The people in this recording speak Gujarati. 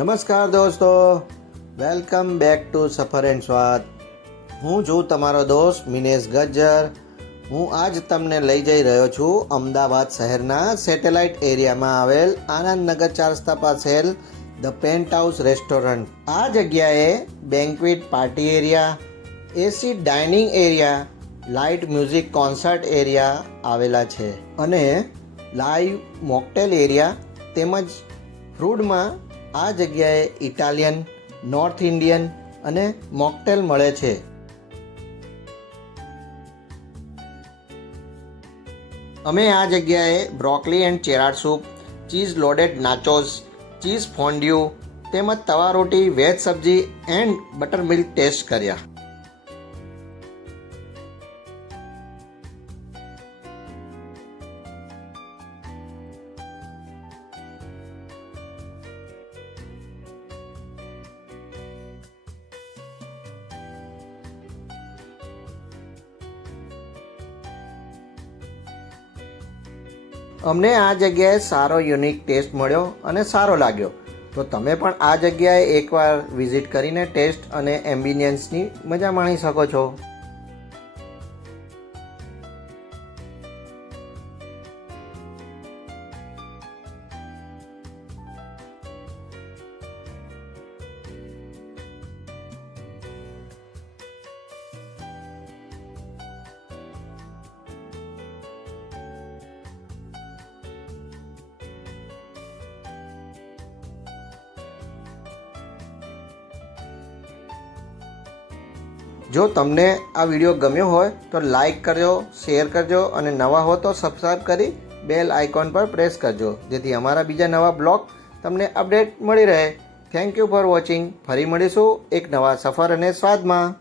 નમસ્કાર દોસ્તો, વેલકમ બેક ટુ સફર એન્ડ સ્વાદ. હું છું તમારો દોસ્ત મિનેશ ગજ્જર. હું આજ તમને લઈ જઈ રહ્યો છું અમદાવાદ શહેરના સેટેલાઇટ એરિયામાં આવેલ આનંદનગર 4 રસ્તા પાસે ધ પેન્ટ હાઉસ રેસ્ટોરન્ટ. આ જગ્યાએ banquet party area, AC dining area, light music concert area આવેલા છે અને લાઈવ મોકટેલ એરિયા તેમજ ફૂડમાં આ જગ્યાએ ઇટાલિયન, નોર્થ ઇન્ડિયન અને મોકટેલ મળે છે. અમે આ જગ્યાએ બ્રોકલી એન્ડ ચેરાડ soup, cheese loaded nachos, cheese fondue તેમજ તવા રોટી, વેજ સબ્જી એન્ડ બટર મિલ્ક ટેસ્ટ કર્યા. અમને આ જગ્યાએ સારો યુનિક ટેસ્ટ મળ્યો અને સારો લાગ્યો. તો તમે પણ આ જગ્યાએ એકવાર વિઝિટ કરીને ટેસ્ટ અને એમ્બિયન્સની મજા માણી શકો છો. જો તમને આ વિડીયો ગમ્યો હોય તો લાઈક કરજો, શેર કરજો અને નવા હો તો સબસ્ક્રાઈબ કરી બેલ આઇકોન પર પ્રેસ કરજો, જેથી અમારા બીજા નવા બ્લોગ તમને અપડેટ મળી રહે. Thank you for watching. ફરી મળીશું એક નવા સફર અને સ્વાદમાં.